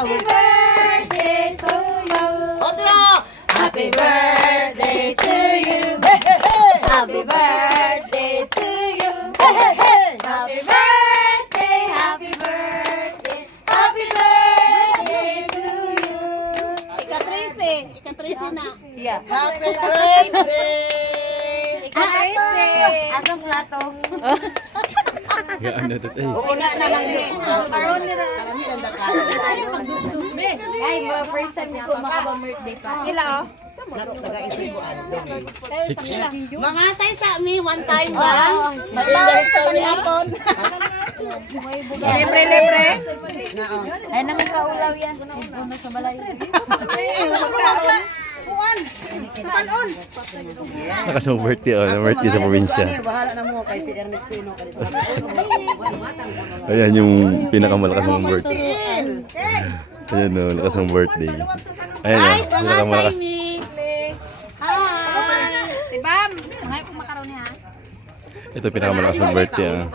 Happy birthday to you. Happy birthday to you. Happy birthday to you. Happy birthday, happy birthday, happy birthday to you. Ika-13 na. Yeah. Happy birthday! Ika-13. Asang plato? Gaan na ito. Ingat na lang yun. Karoon nila. Ay, mga first time ko makaba-birthday pa. Ila oh. Mga say sa mi one time lang. Libre-libre. Ay, nang kaulaw yan. Ay, puno sa balay. Nakasang birthday, oh. Birthday sa probinsya. Bahala na mo kay si Ernestino. Ayan yung pinakamalakas ng birthday. Ayan o, lakas ng birthday. Ayan o, pinakamalakas. Si Bam, mga makaroon niya. Ito pinakamalakas ng birthday. Ah.